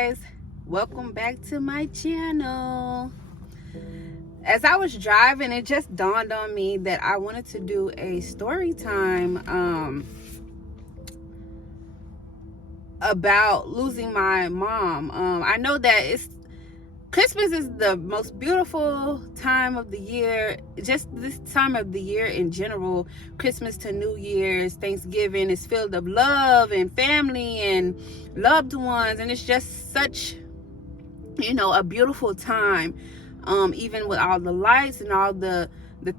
guys, welcome back to my channel. As I was driving, it just dawned on me that I wanted to do a story time about losing my mom. I know that Christmas is the most beautiful time of the year. Just this time of the year in general, Christmas to New Year's, Thanksgiving is filled of love and family and loved ones, and it's just such, a beautiful time. Even with all the lights and all the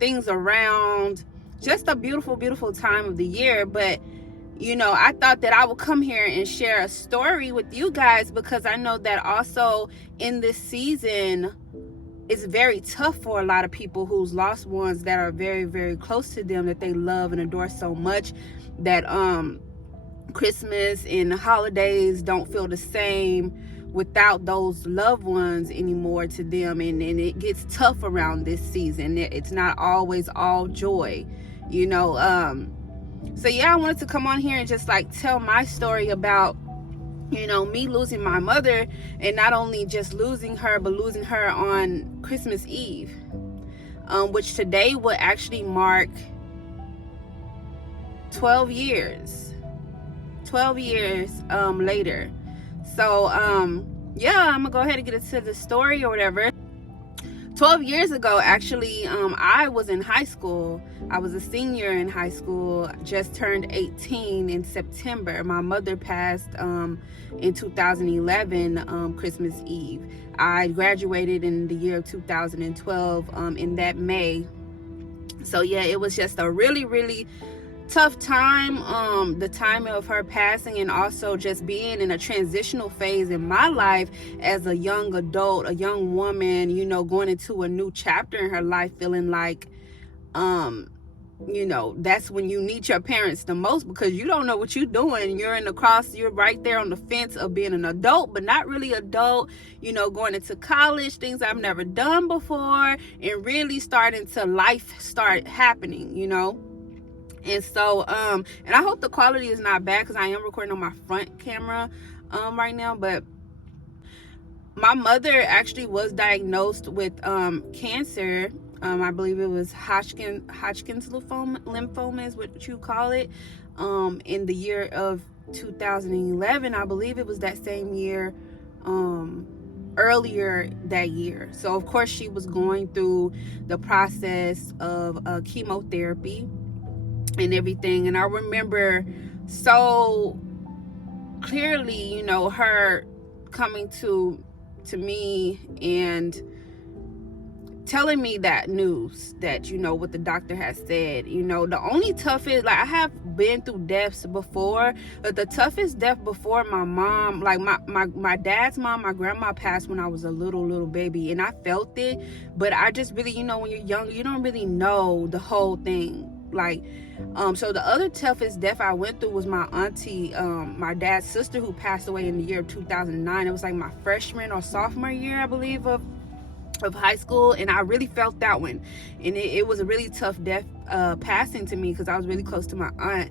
things around, just a beautiful time of the year. But I thought that I would come here and share a story with you guys, because I know that also in this season it's very tough for a lot of people who's lost ones that are very, very close to them, that they love and adore so much, that Christmas and the holidays don't feel the same without those loved ones anymore to them, and it gets tough around this season. It's not always all joy, so yeah, I wanted to come on here and just tell my story about me losing my mother, and not only just losing her, but losing her on Christmas Eve, which today would actually mark 12 years later. So yeah, I'm gonna go ahead and get into the story or whatever. 12 years ago, actually, I was in high school. I was a senior in high school, just turned 18 in September. My mother passed in 2011, Christmas Eve. I graduated in the year of 2012, in that May. So yeah, it was just a really tough time, the time of her passing, and also just being in a transitional phase in my life as a young adult, a young woman, going into a new chapter in her life, feeling like that's when you need your parents the most, because you don't know what you're doing. You're right there on the fence of being an adult, but not really adult, going into college, things I've never done before, and really starting to life start happening, And so, and I hope the quality is not bad, because I am recording on my front camera right now. But my mother actually was diagnosed with cancer. I believe it was Hodgkin's lymphoma is what you call it, in the year of 2011. I believe it was that same year, earlier that year. So of course she was going through the process of chemotherapy and everything. And I remember so clearly, her coming to me and telling me that news, that what the doctor has said. The only toughest, I have been through deaths before, but the toughest death before my mom, my dad's mom, my grandma passed when I was a little baby, and I felt it. But I just really, when you're young, you don't really know the whole thing. So the other toughest death I went through was my auntie, my dad's sister, who passed away in the year of 2009. It was my freshman or sophomore year, I believe, of high school, and I really felt that one. And it was a really tough death passing to me, because I was really close to my aunt.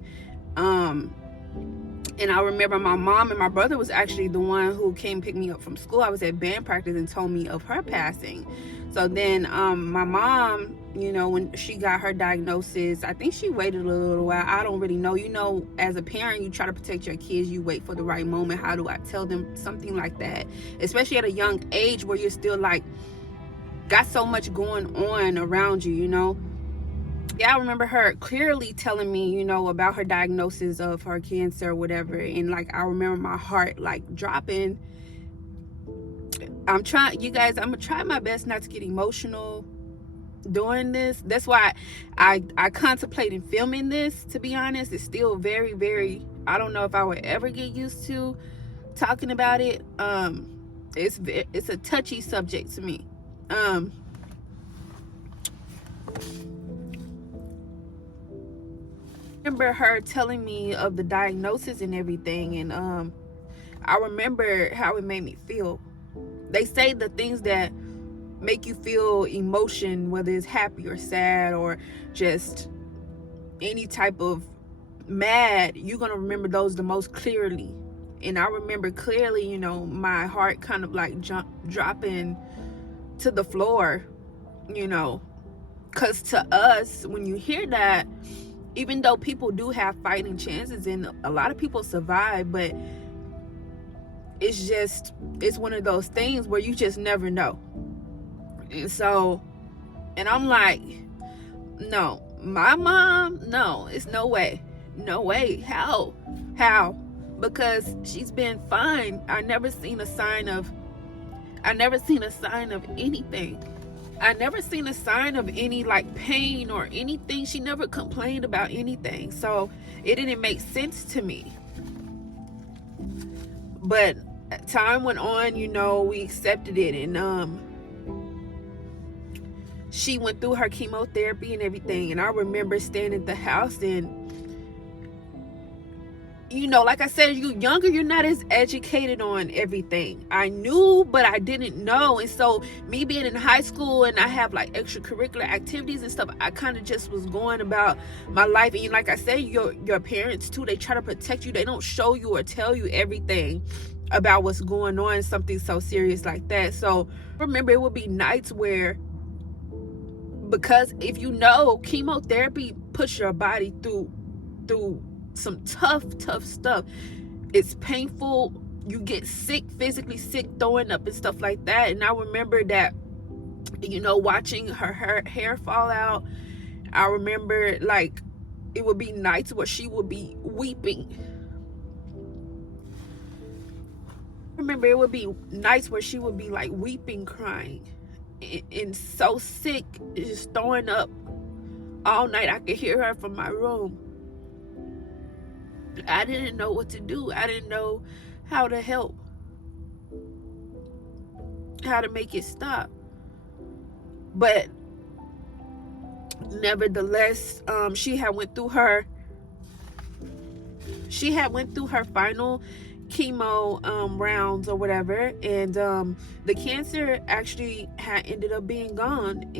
And I remember my mom and my brother was actually the one who came pick me up from school. I was at band practice and told me of her passing. So then my mom, when she got her diagnosis, I think she waited a little while. I don't really know. As a parent, you try to protect your kids. You wait for the right moment. How do I tell them something like that? Especially at a young age where you're still got so much going on around you, Yeah, I remember her clearly telling me, about her diagnosis of her cancer or whatever. And I remember my heart dropping. I'm gonna try my best not to get emotional doing this. That's why I contemplated filming this, to be honest. It's still very, I don't know if I would ever get used to talking about it. It's a touchy subject to me. Remember her telling me of the diagnosis and everything, and I remember how it made me feel. They say the things that make you feel emotion, whether it's happy or sad or just any type of mad, you're gonna remember those the most clearly. And I remember clearly, you know, my heart kind of like dropping to the floor, you know, because to us, when you hear that, even though people do have fighting chances and a lot of people survive, but it's one of those things where you just never know. And so, and I'm like, no, my mom, no, it's no way. How? Because she's been fine. I never seen a sign of anything. I never seen a sign of any like pain or anything. She never complained about anything. So it didn't make sense to me. But time went on, you know, we accepted it, and she went through her chemotherapy and everything. And I remember staying at the house, and you know, like I said, you younger, you're not as educated on everything. I knew, but I didn't know. And so me being in high school and I have like extracurricular activities and stuff, I kind of just was going about my life. And like I said, your parents too, they try to protect you. They don't show you or tell you everything about what's going on, something so serious like that. So remember, it would be nights where, because if you know, chemotherapy puts your body through some tough stuff. It's painful. You get sick, physically sick, throwing up and stuff like that. And I remember that, you know, watching her hair fall out. I remember like it would be nights where she would be weeping. I remember it would be nights where she would be like weeping, crying, and so sick, just throwing up all night. I could hear her from my room. I didn't know what to do. I didn't know how to help, how to make it stop. But nevertheless, she had went through her final chemo rounds or whatever, and the cancer actually had ended up being gone.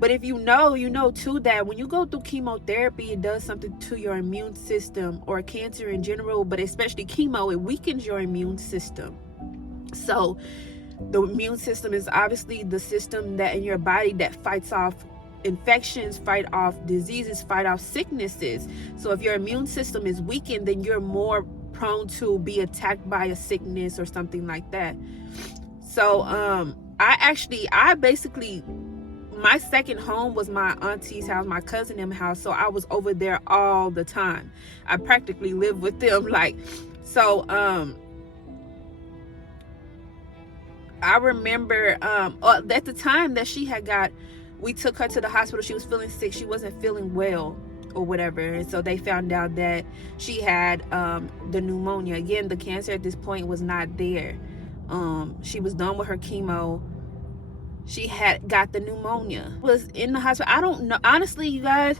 But if you know too that when you go through chemotherapy, it does something to your immune system, or cancer in general, but especially chemo, it weakens your immune system. So the immune system is obviously the system that in your body that fights off infections, fight off diseases, fight off sicknesses. So if your immune system is weakened, then you're more prone to be attacked by a sickness or something like that. So I basically, my second home was my auntie's house, my cousin them house. So I was over there all the time. I practically lived with them. So I remember at the time that we took her to the hospital. She was feeling sick. She wasn't feeling well or whatever. And so they found out that she had the pneumonia. Again, the cancer at this point was not there. She was done with her chemo. She had got the pneumonia, was in the hospital. I don't know, honestly, you guys,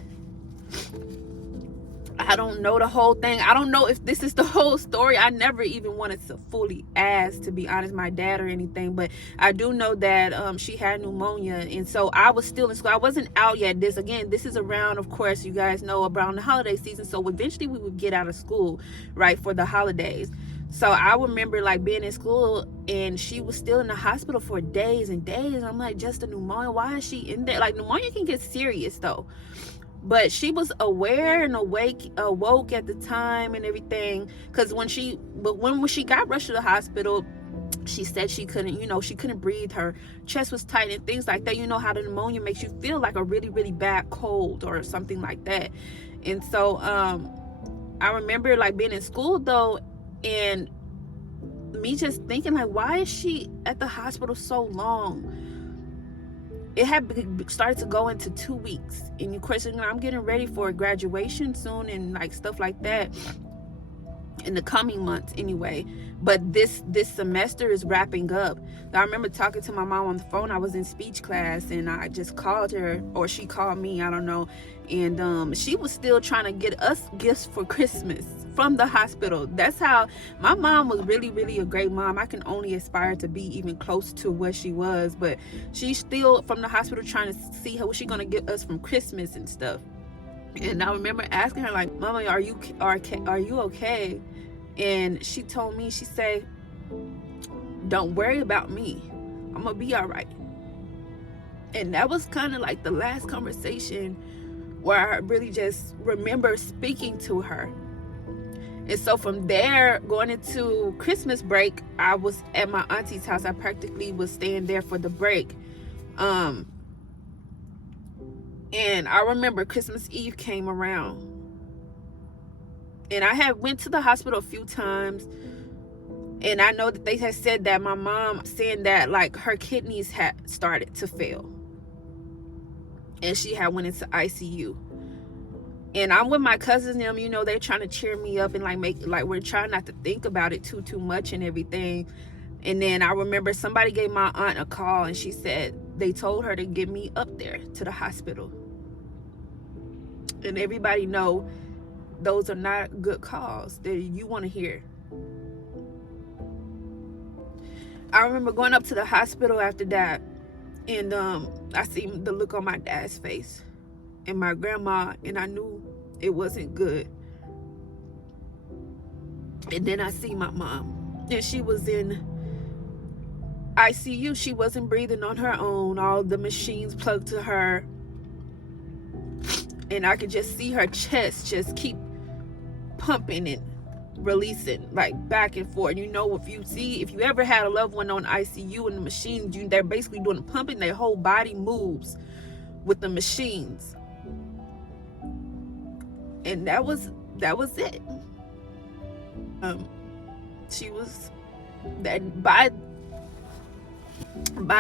I don't know the whole thing. I don't know if this is the whole story. I never even wanted to fully ask, to be honest, my dad or anything, but I do know that she had pneumonia. And so I was still in school. I wasn't out yet. This is around, of course, you guys know, around the holiday season. So eventually we would get out of school, right, for the holidays. So I remember like being in school and she was still in the hospital for days and days. And I'm like, just a pneumonia? Why is she in there? Like, pneumonia can get serious though. But she was aware and awoke at the time and everything. Because when she got rushed to the hospital, she said she couldn't breathe. Her chest was tight and things like that. You know how the pneumonia makes you feel, like a really, really bad cold or something like that. And so I remember like being in school though, and me just thinking like, why is she at the hospital so long? It had started to go into 2 weeks, and of course, I'm getting ready for graduation soon and like stuff like that in the coming months anyway. But this semester is wrapping up. I remember talking to my mom on the phone. I was in speech class and I just called her, or she called me, I don't know. And she was still trying to get us gifts for Christmas from the hospital. That's how my mom was. Really, really a great mom. I can only aspire to be even close to what she was, but she's still from the hospital trying to see what she's gonna get us from Christmas and stuff. And I remember asking her like, Mama, are you okay? And she told me, she said, don't worry about me, I'm gonna be all right. And that was kind of like the last conversation where I really just remember speaking to her. And so from there, going into Christmas break, I was at my auntie's house. I practically was staying there for the break. And I remember Christmas Eve came around, and I had went to the hospital a few times, and I know that they had said that my mom saying that like her kidneys had started to fail, and she had went into ICU. And I'm with my cousins and them, you know, they're trying to cheer me up and like make like we're trying not to think about it too much and everything. And then I remember somebody gave my aunt a call, and she said they told her to get me up there to the hospital. And everybody know those are not good calls that you want to hear. I remember going up to the hospital after that, and I seen the look on my dad's face and my grandma, and I knew it wasn't good. And then I see my mom, and she was in ICU. She wasn't breathing on her own, all the machines plugged to her, and I could just see her chest just keep pumping and releasing, like back and forth. You know, if you ever had a loved one on ICU and the machines, they're basically doing the pumping, their whole body moves with the machines. And that was it. She was that by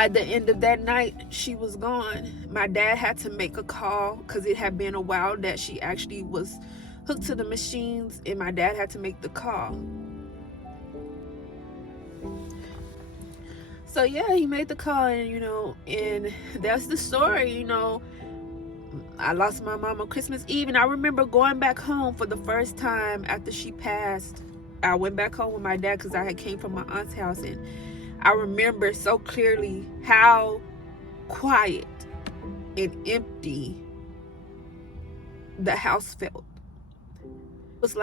the end of that night, she was gone. My dad had to make a call because it had been a while that she actually was hooked to the machines, and my dad had to make the call. So yeah, he made the call, and you know, and that's the story. You know, I lost my mom on Christmas Eve, and I remember going back home for the first time after she passed. I went back home with my dad because I had came from my aunt's house, and I remember so clearly how quiet and empty the house felt. It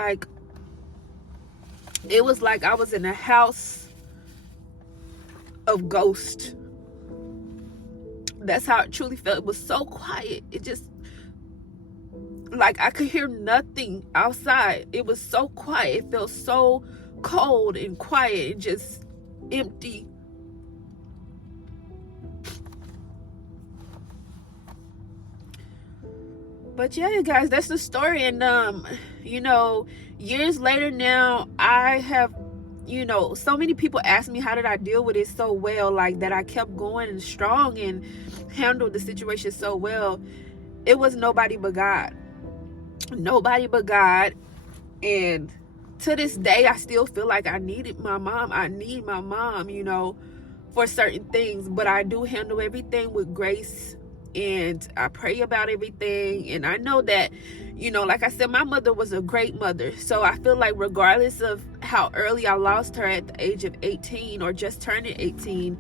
was like I was in a house of ghosts. That's how it truly felt. It was so quiet. It just, like, I could hear nothing outside. It was so quiet. It felt so cold and quiet and just empty. But yeah, you guys, that's the story. And you know, years later now, I have, you know, so many people ask me how did I deal with it so well, like that I kept going and strong and handled the situation so well. It was nobody but God. Nobody but God. And to this day, I still feel like I needed my mom. I need my mom, you know, for certain things. But I do handle everything with grace, and I pray about everything. And I know that, you know, like I said, my mother was a great mother. So I feel like regardless of how early I lost her at the age of 18 or just turning 18,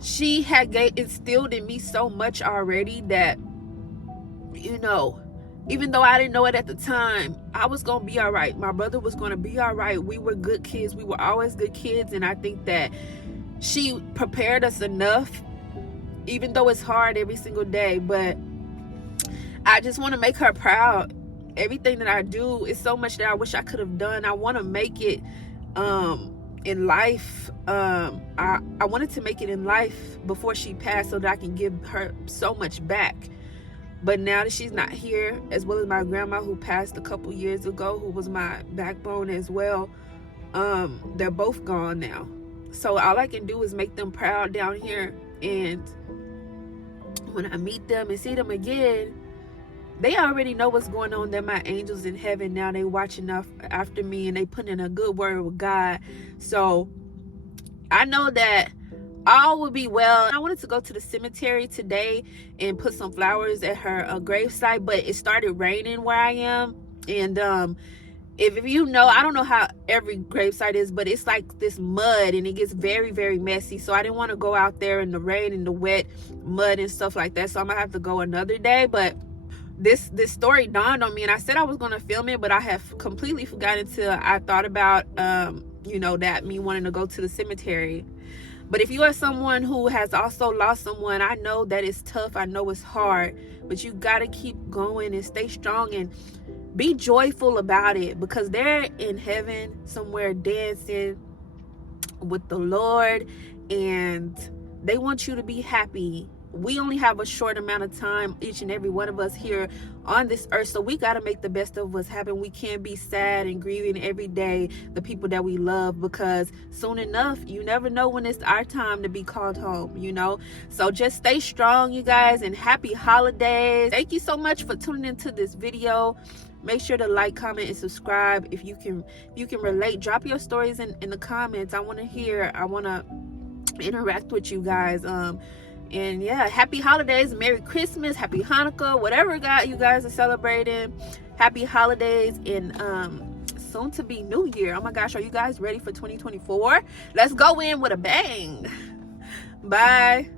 she had instilled in me so much already that, you know, even though I didn't know it at the time, I was going to be all right. My brother was going to be all right. We were good kids. We were always good kids. And I think that she prepared us enough, even though it's hard every single day. But I just want to make her proud. Everything that I do is so much that I wish I could have done. I want to make it in life. I wanted to make it in life before she passed so that I can give her so much back. But now that she's not here, as well as my grandma who passed a couple years ago, who was my backbone as well, they're both gone now. So all I can do is make them proud down here. And when I meet them and see them again, they already know what's going on. They're my angels in heaven now. They watching after me, and they put in a good word with God. So I know that all will be well. I wanted to go to the cemetery today and put some flowers at her gravesite, but it started raining where I am. And if you know, I don't know how every gravesite is, but it's like this mud, and it gets very, very messy. So I didn't want to go out there in the rain and the wet mud and stuff like that. So I'm gonna have to go another day. But this story dawned on me, and I said I was going to film it, but I have completely forgotten until I thought about you know, that me wanting to go to the cemetery. But if you are someone who has also lost someone, I know that it's tough, I know it's hard, but you got to keep going and stay strong and be joyful about it, because they're in heaven somewhere dancing with the Lord, and they want you to be happy. We only have a short amount of time, each and every one of us here on this earth, so we got to make the best of what's happening. We can't be sad and grieving every day the people that we love, because soon enough, you never know when it's our time to be called home, you know. So just stay strong, you guys, and happy holidays. Thank you so much for tuning into this video. Make sure to like, comment, and subscribe. If you can relate, drop your stories in the comments. I want to hear, I want to interact with you guys. And yeah, happy holidays, Merry Christmas, Happy Hanukkah, whatever God you guys are celebrating. Happy holidays, and soon to be New Year. Oh my gosh, are you guys ready for 2024? Let's go in with a bang. Bye.